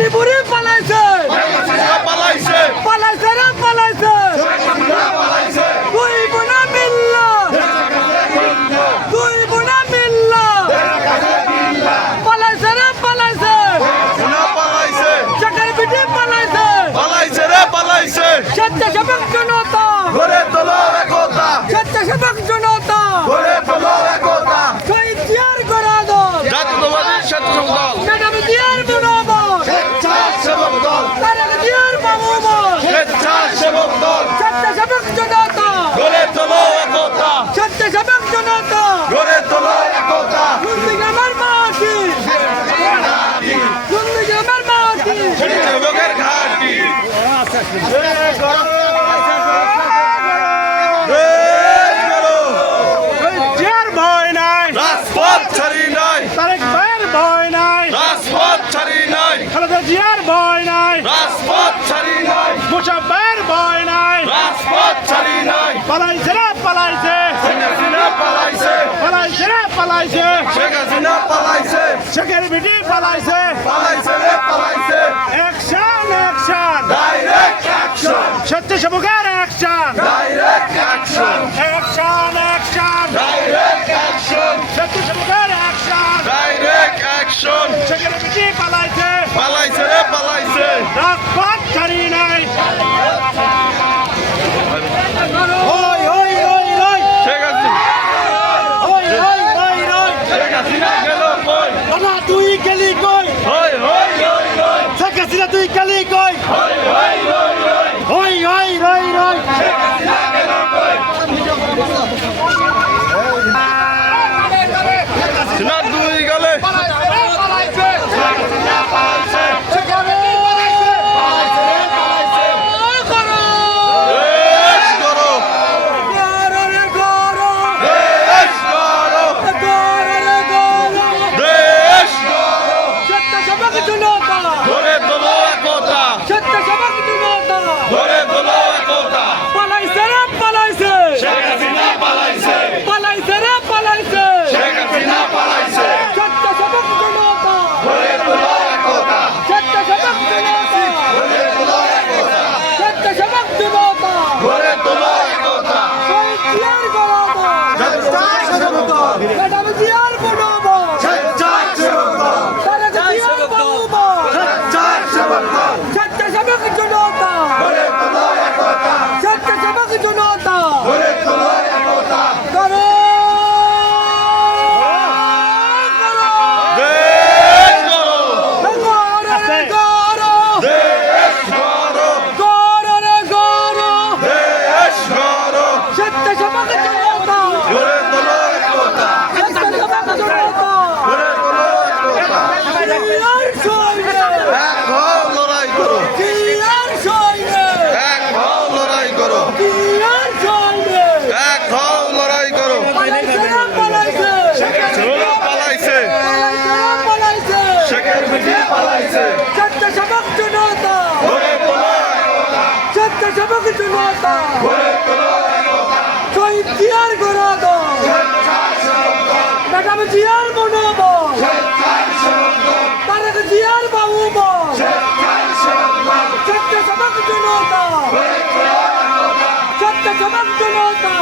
মণিপুরে পালাইছে পালাইছে পালাইছে রে পালাইছে দুই বোনা মিল্লা দুই বোনা মিল্লা পালাইছে রে পালাইছে পালাইছে চাকার পিঠে পালাইছে পালাইছে রে পালাইছে স্বেচ্ছাসেবক জনতা গড়ে তোলো একতা স্বেচ্ছাসেবক জনতা গড়ে তোলো একতা শহীদ জিয়ার গরাদন জাতীয়তাবাদী স্বেচ্ছাসেবক দল ম্যাডাম জিয়ার মনোবল স্বেচ্ছাসেবক দল তারেক জিয়ার বাবুবল স্বেচ্ছাসেবক দল স্বেচ্ছাসেবক জনতা গড়ে তোলো একতা স্বেচ্ছাসেবক জনতা গড়ে তোলো একতা নন্দীগ্রামের মাটি নন্দীগ্রামের মাটি স্বেচ্ছাসেবকের ঘাঁটি জিয়ার ভয় নাই, রাজপথ ছাড়ি নাই তারেক ভাইয়ের ভয় নাই, রাজপথ ছাড়ি নাই খালেদা জিয়ার ভয় নাই, রাজপথ ছাড়ি নাই মুসাফের ভয় নাই, রাজপথ ছাড়ি নাই পালাইছে রে পালাইছে, শেখ হাসিনা পালাইছে পালাইছে রে পালাইছে, শেখ হাসিনা পালাইছে শেখের বিটি পালাইছে, পালাইছে রে পালাইছে অ্যাকশন অ্যাকশন, ডাইরেক্ট অ্যাকশন স্বেচ্ছাসেবকের action, direct action action action, direct action স্বেচ্ছাসেবকের অ্যাকশন, ডাইরেক্ট অ্যাকশন শেখের বিটি পালাইছে, পালাইছে রে পালাইছে রাজপথ ছাড়ি নাই, ওই ওই ওই ওই শেখ হাসিনা ওই ওই ওই ওই শেখ হাসিনা গেল কই দাদা তুই গেলি কই, হই হই হই হই শেখ হাসিনা তুই গেলি কই, হই হই হই হই ওই ওই ওই ওই শেখ হাসিনা গেল কই হাসিনা দুই গেলে দেশ করো দেশ করো দেশ করো স্বেচ্ছাসেবক জনতা গড়ে তোলো একতা স্বেচ্ছাসেবক জনতা গড়ে তোলো একতা পালাইছে রে পালাইছে শেখ হাসিনা পালাইছে পালাইছে রে পালাইছে শেখ হাসিনা পালাইছে স্বেচ্ছাসেবক জনতা গড়ে তোলো একতা স্বেচ্ছাসেবক জনতা গড়ে তোলো একতা স্বেচ্ছাসেবক জনতা গড়ে তোলো একতা শহীদ জিয়ার গরাদন স্বেচ্ছাসেবক দল ম্যাডাম জিয়ার মনোবল স্বেচ্ছাসেবক দল তারেক জিয়ার বাবুবল স্বেচ্ছাসেবক দল স্বেচ্ছাসেবক জনতা গড়ে তোলো একতা স্বেচ্ছাসেবক জনতা গড়ে তোলো একতা করো দেশ করো করো দেশ করো করো রে করো দেশ করো স্বেচ্ছাসেবক জনতা গড়ে তোলো একতা স্বেচ্ছাসেবক জনতা গড়ে তোলো একতা জিয়ার সৈন্য এক হও লড়াই করো জিয়ার সৈন্য এক হও লড়াই করো জিয়ার সৈন্য এক হও লড়াই করো পালাইছে রে পালাইছে চলো পালাইছে পালাইছে শেখের বিটি পালাইছে স্বেচ্ছাসেবক জনতা গড়ে তোলো একতা স্বেচ্ছাসেবক জনতা গড়ে তোলো একতা শহীদ জিয়ার গরাদন ম্যাডাম জিয়ার মনোবল তারেক জিয়ার বাবুবল স্বেচ্ছাসেবক জনতা স্বেচ্ছাসেবক জনতা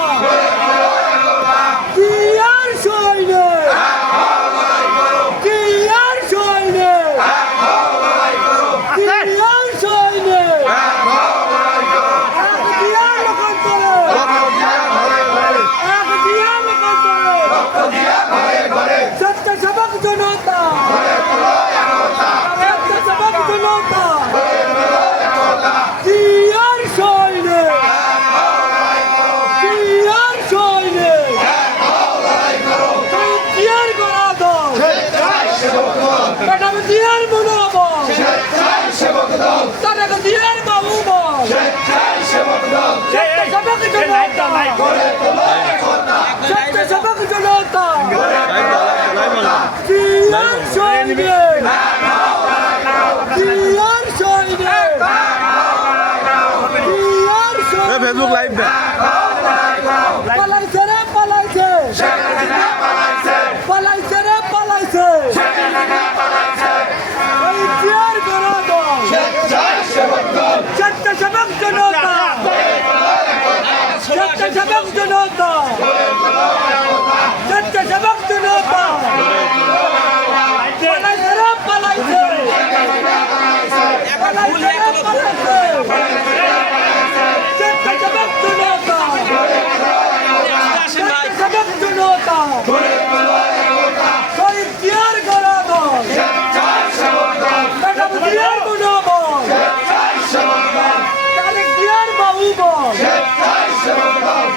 জিয়ার সৈন্য জিয়ার সৈন্য জিয়ার সৈন্য এক জিয়ার লোকান্তরে এক জিয়ার লোকান্তরে স্বেচ্ছাসেবক জনতা স্বেচ্ছাসেবক জনতা জিয়ার সৈন্য জিয়ার সৈন্য শহীদ জিয়ার গরাদন ম্যাডাম জিয়ার মনোবল তারেক জিয়ার বাবুবল স্বেচ্ছাসেবক জনতা স্বেচ্ছাসেবক জনতা জিয়ার সৈন্য জিয়ার সৈন্য জিয়ার সৈন্য ফেসবুক লাইভ দে পালাইছে রে পালাইছে পালাইছে রে পালাইছে শহীদ জিয়ার গরাদন জনতা স্বেচ্ছাসেবক জনতা পালাইছে রে পালাইছে পালাইছে রে পালাইছে স্বেচ্ছাসেবক জনতা স্বেচ্ছাসেবক জনতা শহীদ জিয়ার গণাদল ম্যাডাম জিয়ার মনোবল তারেক জিয়ার বাহুবল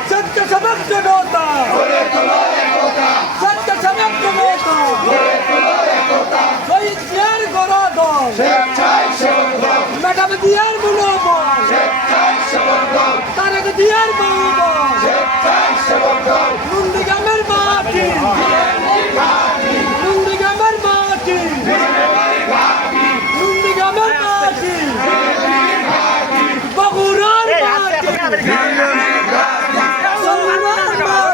স্বেচ্ছাসেবক জনতা স্বেচ্ছাসেবক জনতা শহীদ জিয়ার গণাদল ম্যাডাম জিয়ার মনোবল তারেক জিয়ার বাহুবল নন্দীগ্রামের মাটি নন্দীগ্রামের মাটি নন্দীগ্রামের মাটি বগুড়ার মাটি বগুড়ার মাটি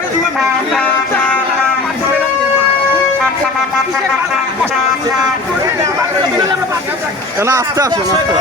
না আস্তে আসুন আস্তে